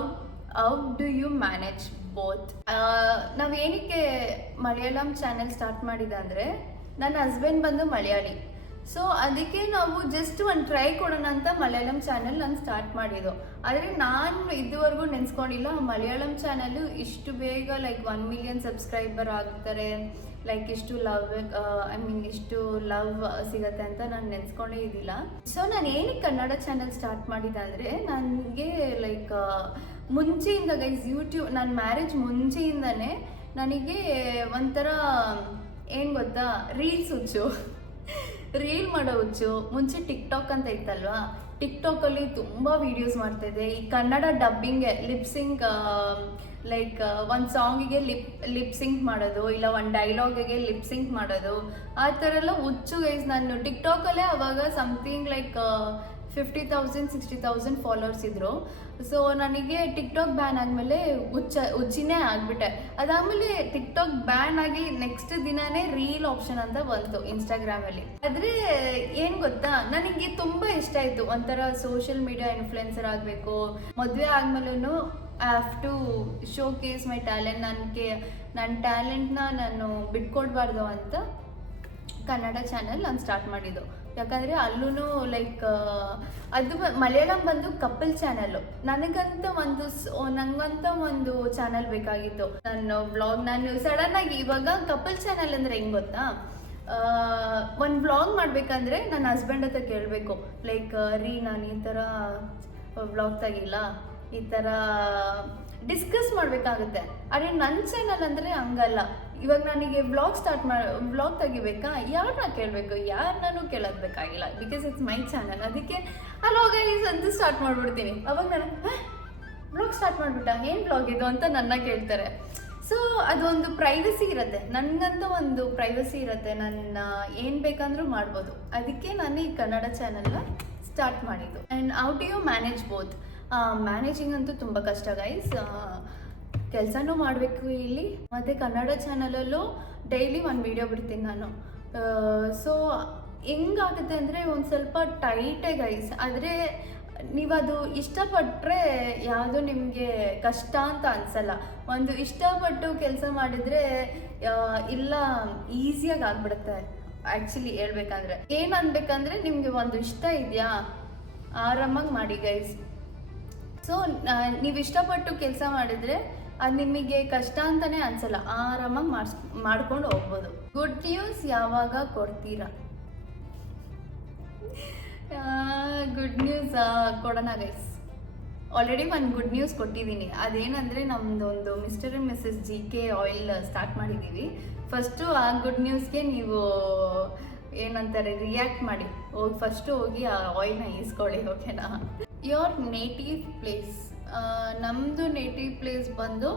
ಔ ಡು ಯು ಮ್ಯಾನೇಜ್ ಬೋತ್ ನಾವು ಏನಕ್ಕೆ ಮಲಯಾಳಂ ಚಾನೆಲ್ ಸ್ಟಾರ್ಟ್ ಮಾಡಿದೆ ಅಂದರೆ, ನನ್ನ husband ಬಂದು ಮಲಯಾಳಿ ಸೊ ಅದಕ್ಕೆ ನಾವು ಜಸ್ಟ್ ಒಂದು ಟ್ರೈ ಕೊಡೋಣ ಅಂತ ಮಲಯಾಳಂ ಚಾನೆಲ್ ನಾನು ಸ್ಟಾರ್ಟ್ ಮಾಡಿದ್ದು. ಆದರೆ ನಾನು ಇದುವರೆಗೂ ನೆನೆಸ್ಕೊಂಡಿಲ್ಲ, ಮಲಯಾಳಂ ಚಾನಲ್ಲು ಇಷ್ಟು ಬೇಗ ಲೈಕ್ ಒನ್ ಮಿಲಿಯನ್ ಸಬ್ಸ್ಕ್ರೈಬರ್ ಆಗ್ತಾರೆ ಲೈಕ್ ಇಷ್ಟು ಲವ್ ಐ ಮೀನ್ ಇಷ್ಟು ಲವ್ ಸಿಗತ್ತೆ ಅಂತ ನಾನು ನೆನೆಸ್ಕೊಂಡೇ ಇದ್ದಿಲ್ಲ. ಸೊ ನಾನು ಏನಕ್ಕೆ ಕನ್ನಡ ಚಾನಲ್ ಸ್ಟಾರ್ಟ್ ಮಾಡಿದೆ ಅಂದರೆ, ನನಗೆ ಲೈಕ್ ಮುಂಚೆಯಿಂದ ಗೈಸ್ ಯೂಟ್ಯೂಬ್ ನನ್ನ ಮ್ಯಾರೇಜ್ ಮುಂಚೆಯಿಂದನೇ ನನಗೆ ಒಂಥರ, ಏನು ಗೊತ್ತಾ ರೀಲ್ಸ್ ಹುಚ್ಚು. ರೀಲ್ ಮಾಡೋ ಹುಚ್ಚು ಮುಂಚೆ ಟಿಕ್ ಟಾಕ್ ಅಂತ ಇತ್ತಲ್ವಾ? ಟಿಕ್ಟಾಕಲ್ಲಿ ತುಂಬ ವೀಡಿಯೋಸ್ ಮಾಡ್ತಿದ್ದೆ. ಈ ಕನ್ನಡ ಡಬ್ಬಿಂಗ್ಗೆ ಲಿಪ್ಸಿಂಗ್ ಲೈಕ್ ಒಂದು ಸಾಂಗಿಗೆ ಲಿಪ್ ಲಿಪ್ ಸಿಂಕ್ ಮಾಡೋದು, ಇಲ್ಲ ಒಂದು ಡೈಲಾಗಿಗೆ ಲಿಪ್ ಸಿಂಕ್ ಮಾಡೋದು. ಆ ಥರ ಎಲ್ಲ ಹುಚ್ಚು ಗೈಸ್ ನಾನು. ಟಿಕ್ಟಾಕಲ್ಲೇ ಅವಾಗ something like fifty thousand sixty thousand followers ಇದ್ರು. ಸೊ ನನಗೆ ಟಿಕ್ಟಾಕ್ ಬ್ಯಾನ್ ಆದಮೇಲೆ ಹುಚ್ಚ ಹುಚ್ಚಿನೇ ಆಗಿಬಿಟ್ಟೆ. ಅದಾದಮೇಲೆ ಟಿಕ್ಟಾಕ್ ಬ್ಯಾನ್ ಆಗಿ ನೆಕ್ಸ್ಟ್ ದಿನನೇ ರೀಲ್ ಆಪ್ಷನ್ ಅಂತ ಬಂತು ಇನ್ಸ್ಟಾಗ್ರಾಮಲ್ಲಿ ಆದರೆ ಏನು ಗೊತ್ತಾ? ನನಗೆ ತುಂಬ ಇಷ್ಟ ಆಯಿತು ಒಂಥರ ಸೋಷಿಯಲ್ ಮೀಡಿಯಾ ಇನ್ಫ್ಲುಯೆನ್ಸರ್ ಆಗಬೇಕು. ಮದುವೆ ಆದಮೇಲೂ I have to showcase my talent ನನಗೆ ನನ್ನ ಟ್ಯಾಲೆಂಟ್ನ ನಾನು ಬಿಟ್ಕೊಡ್ಬಾರ್ದು ಅಂತ ಕನ್ನಡ ಚಾನಲ್ ನಾನು ಸ್ಟಾರ್ಟ್ ಮಾಡಿದ್ದು. ಯಾಕಂದರೆ ಅಲ್ಲೂ ಲೈಕ್ ಅದು ಮಲಯಾಳಂ ಬಂದು ಕಪಲ್ ಚಾನಲ್ಲು ನನಗಂತ ಒಂದು ನಂಗಂತ ಒಂದು ಚಾನಲ್ ಬೇಕಾಗಿತ್ತು. ನನ್ನ ಬ್ಲಾಗ್ ನಾನು ಸಡನ್ ಆಗಿ ಇವಾಗ ಕಪಲ್ ಚಾನಲ್ ಅಂದರೆ ಹೆಂಗೆ ಗೊತ್ತಾ? ಒಂದು ಬ್ಲಾಗ್ ಮಾಡಬೇಕಂದ್ರೆ ನನ್ನ ಹಸ್ಬೆಂಡ್ ಹತ್ರ ಕೇಳಬೇಕು. ಲೈಕ್ ರೀ, ನಾನು ಈ ಥರ ಬ್ಲಾಗ್ ತೆಗಿಲ್ಲ. ಈ ಥರ ಡಿಸ್ಕಸ್ ಮಾಡಬೇಕಾಗುತ್ತೆ. ಆದರೆ ನನ್ನ ಚಾನಲ್ ಅಂದರೆ ಹಂಗಲ್ಲ. ಇವಾಗ ನನಗೆ ವ್ಲಾಗ್ ಸ್ಟಾರ್ಟ್ ಮಾಡಿ ವ್ಲಾಗ್ ತೆಗಿಬೇಕಾ? ಯಾರನ್ನ ಕೇಳಬೇಕು? ಯಾರನ್ನೂ ಕೇಳೋದು ಬೇಕಾಗಿಲ್ಲ ಬಿಕಾಸ್ ಇಟ್ಸ್ ಮೈ ಚಾನಲ್ ಅದಕ್ಕೆ ಅಲ್ಲೋಗ ಅಂತ ಸ್ಟಾರ್ಟ್ ಮಾಡಿಬಿಡ್ತೀನಿ. ಅವಾಗ ನಾನು ಬ್ಲಾಗ್ ಸ್ಟಾರ್ಟ್ ಮಾಡಿಬಿಟ್ಟ? ಏನು ಬ್ಲಾಗ್ ಇದು? ಅಂತ ನನ್ನ ಕೇಳ್ತಾರೆ. ಸೊ ಅದೊಂದು ಪ್ರೈವಸಿ ಇರುತ್ತೆ. ನನಗಂತ ಒಂದು ಪ್ರೈವಸಿ ಇರುತ್ತೆ. ನನ್ನ ಏನು ಬೇಕಂದ್ರೂ ಮಾಡ್ಬೋದು. ಅದಕ್ಕೆ ನಾನು ಈ ಕನ್ನಡ ಚಾನಲ್ನ ಸ್ಟಾರ್ಟ್ ಮಾಡಿದ್ದು. And out you manage both managing ಅಂತೂ ತುಂಬ ಕಷ್ಟ ಗೈಸ್ ಕೆಲಸನೂ ಮಾಡಬೇಕು ಇಲ್ಲಿ. ಮತ್ತು ಕನ್ನಡ ಚಾನಲಲ್ಲೂ ಡೈಲಿ ಒಂದು ವೀಡಿಯೋ ಬಿಡ್ತೀನಿ ನಾನು. ಸೊ ಹೆಂಗಾಗುತ್ತೆ ಅಂದರೆ ಒಂದು ಸ್ವಲ್ಪ ಟೈಟೇ ಗೈಸ್ ಆದರೆ ನೀವದು ಇಷ್ಟಪಟ್ಟರೆ ಯಾವುದು ನಿಮಗೆ ಕಷ್ಟ ಅಂತ ಅನಿಸಲ್ಲ. ಒಂದು ಇಷ್ಟಪಟ್ಟು ಕೆಲಸ ಮಾಡಿದರೆ ಇಲ್ಲ ಈಸಿಯಾಗಿ ಆಗ್ಬಿಡುತ್ತೆ. ಆ್ಯಕ್ಚುಲಿ ಹೇಳ್ಬೇಕಂದ್ರೆ. ಏನು ಅನ್ಬೇಕಂದ್ರೆ ನಿಮಗೆ ಒಂದು ಇಷ್ಟ ಇದೆಯಾ? ಆರಾಮಾಗಿ ಮಾಡಿ ಗೈಸ್ ಸೊ ನೀವು ಇಷ್ಟಪಟ್ಟು ಕೆಲಸ ಮಾಡಿದ್ರೆ ಅದು ನಿಮಗೆ ಕಷ್ಟ ಅಂತಾನೆ ಅನ್ಸಲ್ಲ. ಆರಾಮಾಗಿ ಮಾಡಿಸ್, ಮಾಡ್ಕೊಂಡು ಹೋಗ್ಬೋದು. ಗುಡ್ ನ್ಯೂಸ್ ಯಾವಾಗ ಕೊಡ್ತೀರಾ? ಗುಡ್ ನ್ಯೂಸ್ ಕೊಡೋಣ ಗೈಸ್ ಆಲ್ರೆಡಿ ಒಂದು ಗುಡ್ ನ್ಯೂಸ್ ಕೊಟ್ಟಿದ್ದೀನಿ ಅದೇನಂದರೆ ನಮ್ಮದೊಂದು mister and missus G K oil start ಮಾಡಿದ್ದೀವಿ ಫಸ್ಟು ಆ ಗುಡ್ ನ್ಯೂಸ್ಗೆ ನೀವು ಏನಂತಾರೆ ರಿಯಾಕ್ಟ್ ಮಾಡಿ. ಹೋಗಿ ಫಸ್ಟು ಹೋಗಿ ಆ ಆಯಿಲ್ನ ಈಸ್ಕೊಳ್ಳಿ ಓಕೆನಾ ಯೋರ್ ನೇಟಿವ್ ಪ್ಲೇಸ್ ನಮ್ಮದು ನೇಟಿವ್ ಪ್ಲೇಸ್ ಬಂದು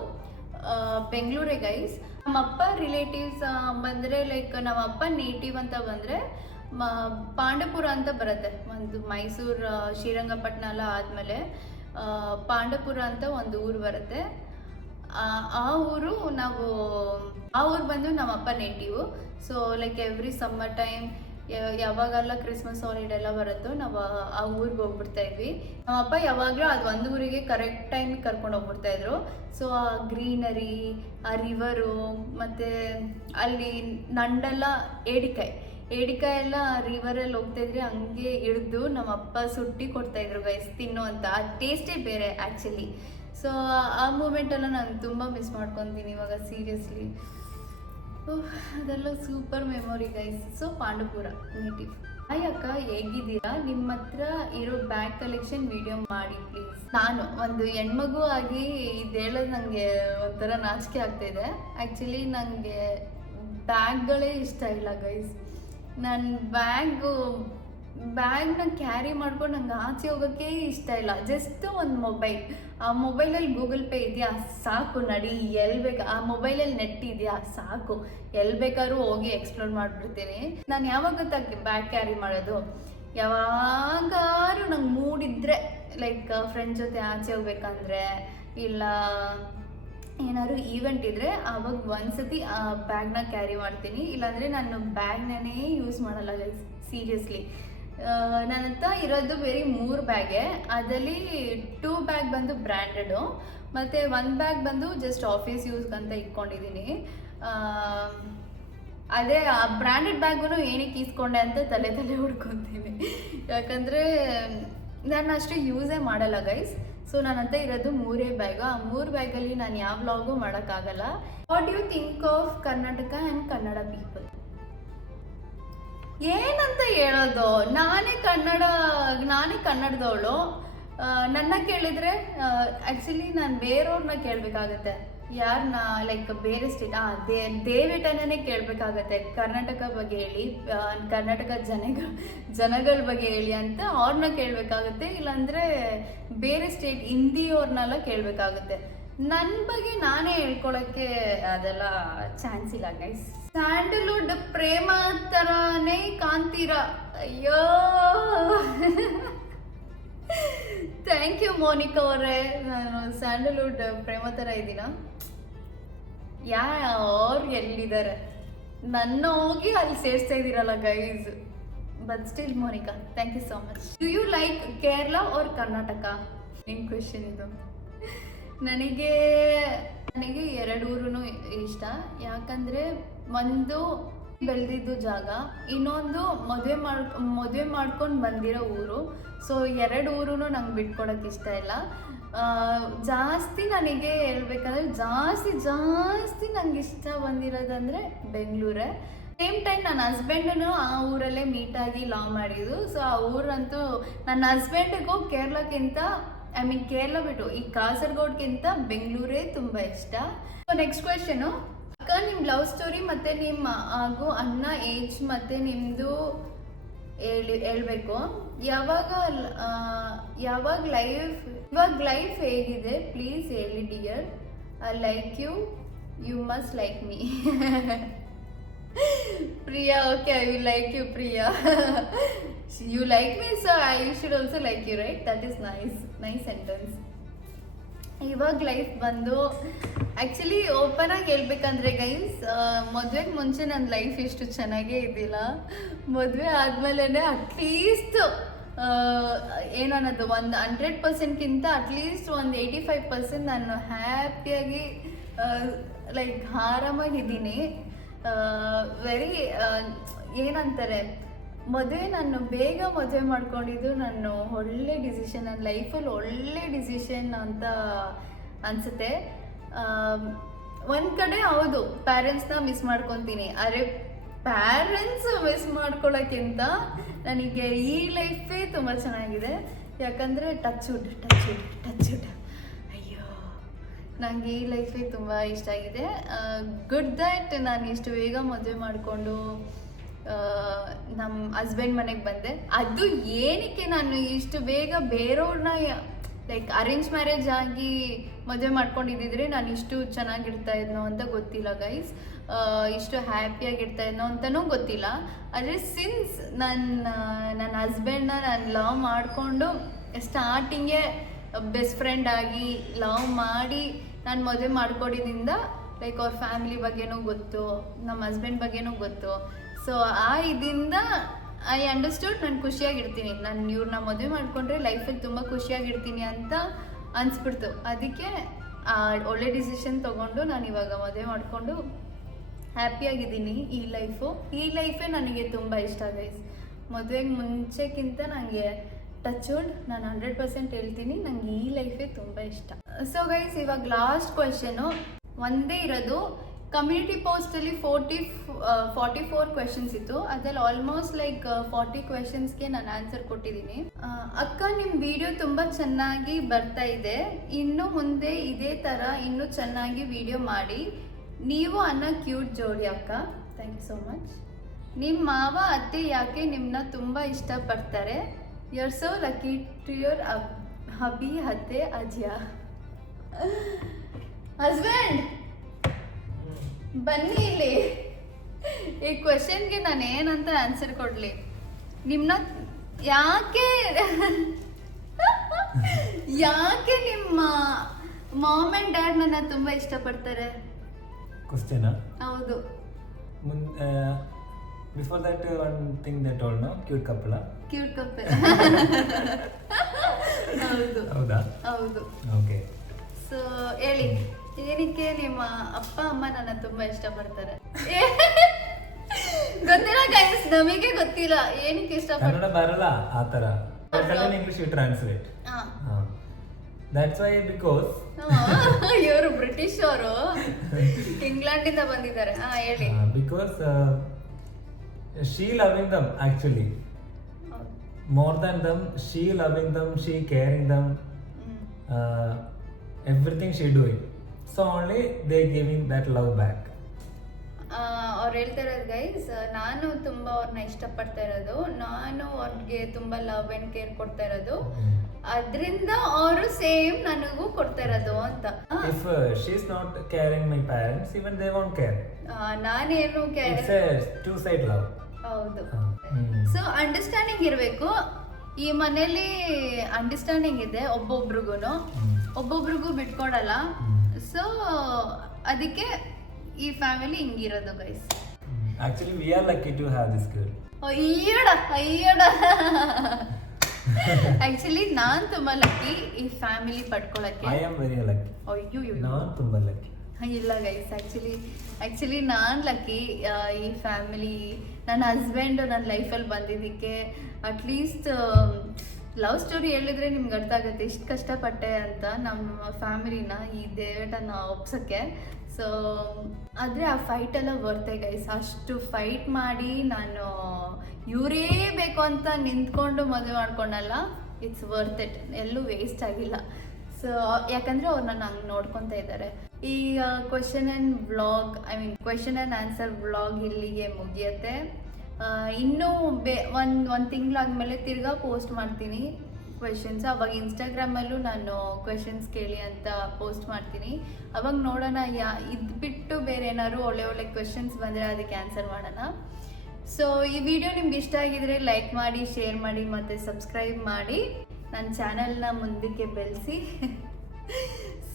ಬೆಂಗಳೂರೇ ಗೈಸ್ ನಮ್ಮಪ್ಪ ರಿಲೇಟಿವ್ಸ್ ಬಂದರೆ ಲೈಕ್ ನಮ್ಮಪ್ಪ ನೇಟಿವ್ ಅಂತ ಬಂದರೆ ಪಾಂಡಪುರ ಅಂತ ಬರುತ್ತೆ. ಒಂದು ಮೈಸೂರು ಶ್ರೀರಂಗಪಟ್ಟಣ ಎಲ್ಲ ಆದಮೇಲೆ ಪಾಂಡಪುರ ಅಂತ ಒಂದು ಊರು ಬರುತ್ತೆ. ಆ ಊರು ನಾವು, ಆ ಊರು ಬಂದು ನಮ್ಮಪ್ಪ native so like every summer time ಯಾವಾಗೆಲ್ಲ Christmas holiday ಎಲ್ಲ ಬರುತ್ತೋ ನಾವು ಆ- ಊರಿಗೆ ಹೋಗ್ಬಿಡ್ತಾ ಇದ್ವಿ. ನಮ್ಮಪ್ಪ ಯಾವಾಗಲೂ ಅದು ಒಂದು ಊರಿಗೆ ಕರೆಕ್ಟ್ ಟೈಮಿಗೆ ಕರ್ಕೊಂಡು ಹೋಗ್ಬಿಡ್ತಾ ಇದ್ರು. ಸೊ ಆ ಗ್ರೀನರಿ ಆ ರಿವರು ಮತ್ತು ಅಲ್ಲಿ ನಂಡೆಲ್ಲ ಏಡಿಕಾಯಿ. ಏಡಿಕಾಯಿ ಎಲ್ಲ ರಿವರಲ್ಲಿ ಹೋಗ್ತಾ ಇದ್ರೆ ಹಂಗೆ ಹಿಡಿದು ನಮ್ಮಪ್ಪ ಸುಟ್ಟಿ ಕೊಡ್ತಾ ಇದ್ರು ಗೈಸ್ ತಿನ್ನು ಅಂತ. ಆ ಟೇಸ್ಟೇ ಬೇರೆ ಆ್ಯಕ್ಚುಲಿ ಸೊ ಆ ಮೂಮೆಂಟೆಲ್ಲ ನಾನು ತುಂಬ ಮಿಸ್ ಮಾಡ್ಕೊತೀನಿ ಇವಾಗ ಸೀರಿಯಸ್ಲಿ ಅದೆಲ್ಲ super memory guys so Pandupura native hi ಅಕ್ಕ. ಹೇಗಿದ್ದೀರಾ? ನಿಮ್ಮ ಹತ್ರ ಇರೋ ಬ್ಯಾಗ್ ಕಲೆಕ್ಷನ್ ವಿಡಿಯೋ ಮಾಡಿ ಪ್ಲೀಸ್ ನಾನು ಒಂದು ಹೆಣ್ಮಗು ಆಗಿ ಇದು ಹೇಳೋದು ನನಗೆ ಒಂಥರ ನಾಚಿಕೆ ಆಗ್ತಾಯಿದೆ ಆ್ಯಕ್ಚುಲಿ ನನಗೆ ಬ್ಯಾಗ್ಗಳೇ ಇಷ್ಟ ಇಲ್ಲ ಗೈಸ್ ನನ್ನ ಬ್ಯಾಗು ಬ್ಯಾಗ್ನ ಕ್ಯಾರಿ ಮಾಡ್ಕೊಂಡು ನಂಗೆ ಆಚೆ ಹೋಗೋಕ್ಕೆ ಇಷ್ಟ ಇಲ್ಲ. ಜಸ್ಟ್ ಒಂದು ಮೊಬೈಲ್. ಆ ಮೊಬೈಲಲ್ಲಿ ಗೂಗಲ್ ಪೇ ಇದೆಯಾ? ಸಾಕು ನಡಿ ಎಲ್ಲಿ ಬೇಕು ಆ ಮೊಬೈಲಲ್ಲಿ ನೆಟ್ ಇದೆಯಾ? ಸಾಕು. ಎಲ್ಲಿ ಬೇಕಾದ್ರೂ ಹೋಗಿ ಎಕ್ಸ್ಪ್ಲೋರ್ ಮಾಡಿಬಿಡ್ತೀನಿ. ನಾನು ಯಾವಾಗ ಗೊತ್ತಾ ಬ್ಯಾಗ್ ಕ್ಯಾರಿ ಮಾಡೋದು? ಯಾವಾಗಾದ್ರೂ ನಂಗೆ ಮೂಡಿದ್ರೆ, ಲೈಕ್, ಫ್ರೆಂಡ್ ಜೊತೆ ಆಚೆ ಹೋಗ್ಬೇಕಂದ್ರೆ, ಇಲ್ಲ ಏನಾದ್ರು ಈವೆಂಟ್ ಇದ್ದರೆ ಆವಾಗ ಒಂದ್ಸತಿ ಆ ಬ್ಯಾಗ್ನ ಕ್ಯಾರಿ ಮಾಡ್ತೀನಿ. ಇಲ್ಲಾಂದರೆ ನಾನು ಬ್ಯಾಗ್ನೇ ಯೂಸ್ ಮಾಡಲ್ಲ ಸೀರಿಯಸ್ಲಿ. ನನ್ನ ಹತ್ರ ಇರೋದು ಬೇರೆ ಮೂರು ಬ್ಯಾಗೆ ಅದರಲ್ಲಿ ಟೂ ಬ್ಯಾಗ್ ಬಂದು ಬ್ರ್ಯಾಂಡೆಡು ಮತ್ತು ಒಂದು ಬ್ಯಾಗ್ ಬಂದು ಜಸ್ಟ್ ಆಫೀಸ್ ಯೂಸ್ಗೆ ಅಂತ ಇಟ್ಕೊಂಡಿದ್ದೀನಿ ಅದೇ ಆ ಬ್ರ್ಯಾಂಡೆಡ್ ಬ್ಯಾಗು ಏನಕ್ಕೆ ಈಸ್ಕೊಂಡೆ ಅಂತ ತಲೆ ತಲೆ ಹುಡ್ಕೊತೀನಿ. ಯಾಕಂದರೆ ನಾನು ಅಷ್ಟು ಯೂಸೇ ಮಾಡಲ್ಲ ಗೈಸ್ ಸೊ ನನ್ನ ಹತ್ರ ಇರೋದು ಮೂರೇ ಬ್ಯಾಗು ಆ ಮೂರು ಬ್ಯಾಗಲ್ಲಿ ನಾನು ಯಾವ ವ್ಲಾಗು ಮಾಡೋಕ್ಕಾಗಲ್ಲ. What you think of Karnataka and Kannada people ಏನಂತ ಹೇಳೋದು? ನಾನೇ ಕನ್ನಡ, ನಾನೇ ಕನ್ನಡದವಳು. ನನ್ನ ಕೇಳಿದ್ರೆ ಆ್ಯಕ್ಚುಲಿ ನಾನು ಬೇರೆಯವ್ರನ್ನ ಕೇಳಬೇಕಾಗತ್ತೆ. ಯಾರನ್ನ ಲೈಕ್ ಬೇರೆ ಸ್ಟೇಟ್ ಆ, ದೇ ದೇವೇಟನೇ ಕೇಳಬೇಕಾಗತ್ತೆ. ಕರ್ನಾಟಕ ಬಗ್ಗೆ ಹೇಳಿ ಕರ್ನಾಟಕ ಜನಗಳ ಜನಗಳ ಬಗ್ಗೆ ಹೇಳಿ ಅಂತ ಅವ್ರನ್ನ ಕೇಳಬೇಕಾಗತ್ತೆ. ಇಲ್ಲಾಂದರೆ ಬೇರೆ ಸ್ಟೇಟ್ ಹಿಂದಿಯವ್ರನ್ನೆಲ್ಲ ಕೇಳಬೇಕಾಗುತ್ತೆ. ನನ್ನ ಬಗ್ಗೆ ನಾನೇ ಹೇಳ್ಕೊಳಕ್ಕೆ ಅದೆಲ್ಲ ಚಾನ್ಸ್ ಇಲ್ಲ ಗೈಸ್ ಸ್ಯಾಂಡಲ್ವುಡ್ ಪ್ರೇಮ ಥರನೇ ಕಾಣ್ತೀರ? ಅಯ್ಯೋ! ಥ್ಯಾಂಕ್ ಯು ಮೋನಿಕಾ ಅವರೇ. ನಾನು ಸ್ಯಾಂಡಲ್ವುಡ್ ಪ್ರೇಮ ಥರ ಇದ್ದೀನ? ಅವ್ರು ಎಲ್ಲಿದ್ದಾರೆ? ನನ್ನ ಹೋಗಿ ಅಲ್ಲಿ ಸೇರಿಸ್ತಾ ಇದ್ದೀರಲ್ಲ guys but still Monika thank you so much do you like Kerala or Karnataka ನಿಮ್ಮ ಕ್ವೆಶನ್ ಇದು. ನನಗೆ ನನಗೆ ಎರಡು ಊರು ಇಷ್ಟ. ಯಾಕಂದರೆ ಒಂದು ಬೆಳೆದಿದ್ದು ಜಾಗ, ಇನ್ನೊಂದು ಮದುವೆ ಮಾಡ್, ಮದುವೆ ಮಾಡ್ಕೊಂಡು ಬಂದಿರೋ ಊರು. ಸೊ ಎರಡು ಊರು ನಂಗೆ ಬಿಟ್ಕೊಡೋಕೆ ಇಷ್ಟ ಇಲ್ಲ. ಜಾಸ್ತಿ ನನಗೆ ಹೇಳ್ಬೇಕಂದ್ರೆ ಜಾಸ್ತಿ ಜಾಸ್ತಿ ನಂಗೆ ಇಷ್ಟ ಬಂದಿರೋದಂದರೆ ಬೆಂಗಳೂರೇ. ಸೇಮ್ ಟೈಮ್ ನನ್ನ ಹಸ್ಬೆಂಡನ್ನು ಆ ಊರಲ್ಲೇ ಮೀಟಾಗಿ ಲಾ ಮಾಡಿದ್ದು. ಸೊ ಆ ಊರಂತೂ ನನ್ನ ಹಸ್ಬೆಂಡಿಗೂ ಕೇರಳಕ್ಕಿಂತ ಐ ಮೀನ್ ಕೇರಳ ಬಿಟ್ಟು ಈ ಕಾಸರಗೋಡ್ಗಿಂತ ಬೆಂಗಳೂರೇ ತುಂಬ ಇಷ್ಟ. ಸೊ ನೆಕ್ಸ್ಟ್ ಕ್ವೆಶನು ಅಕ್ಕ ನಿಮ್ಮ ಲವ್ ಸ್ಟೋರಿ ಮತ್ತು ನಿಮ್ಮ ಹಾಗೂ ಅಣ್ಣ ಏಜ್ ಮತ್ತು ನಿಮ್ಮದು ಹೇಳಿ, ಹೇಳ್ಬೇಕು. ಯಾವಾಗ ಯಾವಾಗ ಲೈಫ್ ಇವಾಗ ಲೈಫ್ ಹೇಗಿದೆ? ಪ್ಲೀಸ್ ಹೇಳಿ dear I like you you must like me Priya okay I will like you Priya. You like me, so I should should like like you right that nice. Nice sentence ಇವಾಗ life ಬಂದು actually open ಆಗಿ ಹೇಳ್ಬೇಕಂದ್ರೆ guys ಮದುವೆಗೆ ಮುಂಚೆ ನನ್ನ life ಇಷ್ಟು ಚೆನ್ನಾಗೇ ಇದ್ದಿಲ್ಲ. ಮದುವೆ ಆದಮೇಲೆ ಅಟ್ಲೀಸ್ಟ್ ಏನನ್ನೋದು ಒಂದು ಹಂಡ್ರೆಡ್ ಪರ್ಸೆಂಟ್ಗಿಂತ ಅಟ್ಲೀಸ್ಟ್ ಒಂದು ಏಯ್ಟಿ ಫೈವ್ ಪರ್ಸೆಂಟ್ ನಾನು ಹ್ಯಾಪಿಯಾಗಿ ಲೈಕ್ ಆರಾಮಾಗಿದ್ದೀನಿ. ವೆರಿ ಏನಂತಾರೆ ಮದುವೆ ನಾನು ಬೇಗ ಮದುವೆ ಮಾಡ್ಕೊಂಡಿದ್ದು ನಾನು ಒಳ್ಳೆ ಡಿಸಿಷನ್ ನನ್ನ ಲೈಫಲ್ಲಿ ಒಳ್ಳೆ ಡಿಸಿಷನ್ ಅಂತ ಅನಿಸುತ್ತೆ. ಒಂದು ಕಡೆ ಹೌದು ಪ್ಯಾರೆಂಟ್ಸ್ನ ಮಿಸ್ ಮಾಡ್ಕೊತೀನಿ. ಅರೆ ಪ್ಯಾರೆಂಟ್ಸ್ ಮಿಸ್ ಮಾಡ್ಕೊಳ್ಳೋಕ್ಕಿಂತ ನನಗೆ ಈ ಲೈಫೇ ತುಂಬ ಚೆನ್ನಾಗಿದೆ. ಯಾಕಂದರೆ touch wood touch wood touch wood ಅಯ್ಯೋ ನನಗೆ ಈ ಲೈಫೇ ತುಂಬ ಇಷ್ಟ ಆಗಿದೆ. ಗುಡ್ ದ್ಯಾಟ್ ನಾನು ಇಷ್ಟು ಬೇಗ ಮದುವೆ ಮಾಡಿಕೊಂಡು ನಮ್ಮ ಹಸ್ಬೆಂಡ್ ಮನೆಗೆ ಬಂದೆ. ಅದು ಏನಕ್ಕೆ ನಾನು ಇಷ್ಟು ಬೇಗ ಬೇರೆಯವ್ರನ್ನ ಲೈಕ್ ಅರೇಂಜ್ ಮ್ಯಾರೇಜ್ ಆಗಿ ಮದುವೆ ಮಾಡ್ಕೊಂಡಿದ್ದಿದ್ರೆ ನಾನು ಇಷ್ಟು ಚೆನ್ನಾಗಿರ್ತಾ ಇದ್ನೋ ಅಂತ ಗೊತ್ತಿಲ್ಲ ಗೈಸ್ ಇಷ್ಟು ಹ್ಯಾಪಿಯಾಗಿರ್ತಾ ಇದ್ನೋ ಅಂತಲೂ ಗೊತ್ತಿಲ್ಲ. ಆದರೆ ಸಿನ್ಸ್ ನನ್ನ ನನ್ನ ಹಸ್ಬೆಂಡ್ನ ನಾನು ಲವ್ ಮಾಡಿಕೊಂಡು ಸ್ಟಾರ್ಟಿಂಗೇ ಬೆಸ್ಟ್ ಫ್ರೆಂಡ್ ಆಗಿ ಲವ್ ಮಾಡಿ ನಾನು ಮದುವೆ ಮಾಡ್ಕೊಂಡಿದ್ದಿಂದ ಲೈಕ್ ಅವ್ರ ಫ್ಯಾಮಿಲಿ ಬಗ್ಗೆನೂ ಗೊತ್ತು ನಮ್ಮ ಹಸ್ಬೆಂಡ್ ಬಗ್ಗೆನೂ ಗೊತ್ತು. ಸೊ ಆ ಇದರಿಂದ ಐ ಅಂಡರ್ಸ್ಟುಡ್ ನಾನು ಖುಷಿಯಾಗಿರ್ತೀನಿ. ನಾನು ಇವ್ರನ್ನ ಮದುವೆ ಮಾಡಿಕೊಂಡ್ರೆ ಲೈಫಲ್ಲಿ ತುಂಬ ಖುಷಿಯಾಗಿರ್ತೀನಿ ಅಂತ ಅನಿಸ್ಬಿಡ್ತು. ಅದಕ್ಕೆ ಒಳ್ಳೆ ಡಿಸಿಷನ್ ತೊಗೊಂಡು ನಾನು ಇವಾಗ ಮದುವೆ ಮಾಡಿಕೊಂಡು ಹ್ಯಾಪಿಯಾಗಿದ್ದೀನಿ ಈ ಲೈಫು ಈ ಲೈಫೇ ನನಗೆ ತುಂಬ ಇಷ್ಟ ಗೈಸ್ ಮದುವೆಗೆ ಮುಂಚೆಕ್ಕಿಂತ ನನಗೆ ಟಚ್ ವುಡ್ ನಾನು ಹಂಡ್ರೆಡ್ ಪರ್ಸೆಂಟ್ ಹೇಳ್ತೀನಿ ನನಗೆ ಈ ಲೈಫೇ ತುಂಬ ಇಷ್ಟ. ಸೊ ಗೈಸ್ ಇವಾಗ ಲಾಸ್ಟ್ ಕ್ವೆಶನು ಒಂದೇ ಇರೋದು ಕಮ್ಯುನಿಟಿ ಪೋಸ್ಟಲ್ಲಿ ಫೋರ್ಟಿ ಫಾರ್ಟಿ ಫೋರ್ ಕ್ವೆಶನ್ಸ್ ಇತ್ತು. ಅದ್ರಲ್ಲಿ ಆಲ್ಮೋಸ್ಟ್ ಲೈಕ್ ಫಾರ್ಟಿ ಕ್ವೆಶನ್ಸ್ಗೆ ನಾನು ಆನ್ಸರ್ ಕೊಟ್ಟಿದ್ದೀನಿ. ಅಕ್ಕ ನಿಮ್ಮ ವಿಡಿಯೋ ತುಂಬ ಚೆನ್ನಾಗಿ ಬರ್ತಾ ಇದೆ. ಇನ್ನು ಮುಂದೆ ಇದೇ ಥರ ಇನ್ನೂ ಚೆನ್ನಾಗಿ ವಿಡಿಯೋ ಮಾಡಿ. ನೀವು ಅನ್ನ ಕ್ಯೂಟ್ ಜೋಡಿ ಅಕ್ಕ. ಥ್ಯಾಂಕ್ ಯು ಸೋ ಮಚ್ ನಿಮ್ಮ ಮಾವ, ಅತ್ತೆ ಯಾಕೆ ನಿಮ್ಮನ್ನ ತುಂಬ ಇಷ್ಟಪಡ್ತಾರೆ? You're so lucky to your hubby ಅತ್ತೆ ಅಜ್ಯ ಹಸ್ಬೆಂಡ್ ಬನ್ನಿ ಇಲ್ಲಿ. ಈ ಕ್ವಶನ್ಗೆ ನಾನು ಏನಂತ ಆನ್ಸರ್ ಕೊಡ್ಲಿ? ನಿಮ್ಮನ್ನ ಯಾಕೆ ಯಾಕೆ ನಿಮ್ಮ ಮಾಮ್ ಅಂಡ್ ಡ್ಯಾಡ್ ನನ್ನ ತುಂಬಾ ಇಷ್ಟಪಡ್ತಾರೆ? ಕ್ವಶನ್ ಹೌದು. ಮುಂದೆ before that one thing that all no cute couple cute couple ಹೌದು. ಹೌದಾ? ಹೌದು. ಓಕೆ ಸೊ ಹೇಳಿ. ಏನಕ್ಕೆ ನಿಮ್ಮ ಅಪ್ಪ ಅಮ್ಮ ನನ್ನ ತುಂಬಾ ಇಷ್ಟಪಡ್ತಾರೆ? ಗೊತ್ತಿಲ್ಲ ಗೈಸ್ ನಮಗೆ ಗೊತ್ತಿಲ್ಲ. ಏನಕ್ಕೆ ಕನ್ನಡ ಇಷ್ಟಪಡ್ತಾರೆ ಬರಲ್ಲ ಆ ಥರ. English translate that's why because ಇವರು ಬ್ರಿಟಿಷ್ ಅವರು ಇಂಗ್ಲೆಂಡಿಂದ ಬಂದಿದ್ದಾರೆ. ಹಾ ಹೇಳಿ. Because she loving them actually more than them she loving them she caring them everything she everything she only they giving that love back ಅವ್ರು ಹೇಳ್ತಾ ಇರೋದು ಗೈಸ್ ನಾನು ತುಂಬ ಅವ್ರನ್ನ ಇಷ್ಟಪಡ್ತಾ ಇರೋದು. ನಾನು ಅವ್ರಿಗೆ ತುಂಬ ಲವ್ ಆ್ಯಂಡ್ ಕೇರ್ ಕೊಡ್ತಾ ಇರೋದು. ಅದರಿಂದ ಅವರು ಸೇಮ್ ನನಗೂ ಕೊಡ್ತಾ ಇರೋದು ಅಂತ. If she is not caring my parents even they want care ನಾನೇನು ಕೇರ್ care ಸೈಡ್ two-side ಹೌದು. ಸೊ ಅಂಡರ್ಸ್ಟ್ಯಾಂಡಿಂಗ್ ಇರಬೇಕು. ಈ ಮನೇಲಿ ಅಂಡರ್ಸ್ಟ್ಯಾಂಡಿಂಗ್ ಇದೆ ಒಬ್ಬೊಬ್ರಿಗೂ ಒಬ್ಬೊಬ್ರಿಗೂ ಬಿಟ್ಕೊಡಲ್ಲ. ಸೊ ಅದಕ್ಕೆ ಈ family ಹಿಂಗಿರೋದು guys actually we are lucky to have this girl ಅಯ್ಯೋಡ ಅಯ್ಯಡ ಆಕ್ಚುಲಿ ನಾನ್ ತುಂಬಾ ಲಕ್ಕಿ ಈ ಫ್ಯಾಮಿಲಿ ಪಡ್ಕೊಳಕ್ಕೆ. ಐ ಆಮ್ ವೆರಿ ಲಕ್ಕಿ ಅಯ್ಯೋ ನಾನು ತುಂಬಾ ಲಕ್ಕಿ ಇಲ್ಲ ಗೈಸ್ ಆ್ಯಕ್ಚುಲಿ ಆ್ಯಕ್ಚುಲಿ ನಾನು ಲಕ್ಕಿ ಈ ಫ್ಯಾಮಿಲಿ ನನ್ನ ಹಸ್ಬೆಂಡು ನನ್ನ ಲೈಫಲ್ಲಿ ಬಂದಿದ್ದಕ್ಕೆ ಅಟ್ಲೀಸ್ಟ್ ಲವ್ ಸ್ಟೋರಿ ಹೇಳಿದ್ರೆ ನಿಮ್ಗೆ ಅರ್ಥ ಆಗುತ್ತೆ ಎಷ್ಟು ಕಷ್ಟಪಟ್ಟೆ ಅಂತ ನಮ್ಮ ಫ್ಯಾಮಿಲಿನ ಈ ದೇವಟನ ಒಪ್ಸೋಕ್ಕೆ. ಸೊ ಆದರೆ ಆ ಫೈಟ್ ಎಲ್ಲ ಬರ್ತೆ ಗೈಸ್ ಅಷ್ಟು ಫೈಟ್ ಮಾಡಿ ನಾನು ಇವರೇ ಬೇಕು ಅಂತ ನಿಂತ್ಕೊಂಡು ಮದುವೆ ಮಾಡ್ಕೊಂಡಲ್ಲ ಇಟ್ಸ್ ವರ್ತ್ ಇಟ್ ಎಲ್ಲೂ ವೇಸ್ಟ್ ಆಗಿಲ್ಲ. ಸೊ ಯಾಕಂದ್ರೆ ಅವ್ರು ನನ್ನ ಹಂಗೆ ನೋಡ್ಕೊತಾ ಇದ್ದಾರೆ ಈ question and vlog I mean question and answer vlog ಇಲ್ಲಿಗೆ ಮುಗಿಯುತ್ತೆ. ಇನ್ನೂ ಬೇ, ಒಂದು ಒಂದು ತಿಂಗಳಾದ್ಮೇಲೆ ತಿರ್ಗಾ ಪೋಸ್ಟ್ ಮಾಡ್ತೀನಿ. ಕ್ವೆಶನ್ಸ್ ಅವಾಗ ಇನ್ಸ್ಟಾಗ್ರಾಮಲ್ಲೂ ನಾನು ಕ್ವೆಶನ್ಸ್ ಕೇಳಿ ಅಂತ ಪೋಸ್ಟ್ ಮಾಡ್ತೀನಿ. ಅವಾಗ ನೋಡೋಣ, ಯಾ, ಇದು ಬಿಟ್ಟು ಬೇರೆ ಏನಾದ್ರು ಒಳ್ಳೆ ಒಳ್ಳೆ ಕ್ವೆಶನ್ಸ್ ಬಂದರೆ ಅದಕ್ಕೆ ಆನ್ಸರ್ ಮಾಡೋಣ. ಸೊ ಈ ವಿಡಿಯೋ ನಿಮ್ಗೆ ಇಷ್ಟ ಆಗಿದ್ರೆ ಲೈಕ್ ಮಾಡಿ ಶೇರ್ ಮಾಡಿ ಮತ್ತು ಸಬ್ಸ್ಕ್ರೈಬ್ ಮಾಡಿ. ನನ್ನ ಚಾನಲ್ನ ಮುಂದಕ್ಕೆ ಬೆಳೆಸಿ.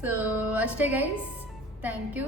ಸೊ ಅಷ್ಟೇ ಗೈಸ್ ಥ್ಯಾಂಕ್ ಯು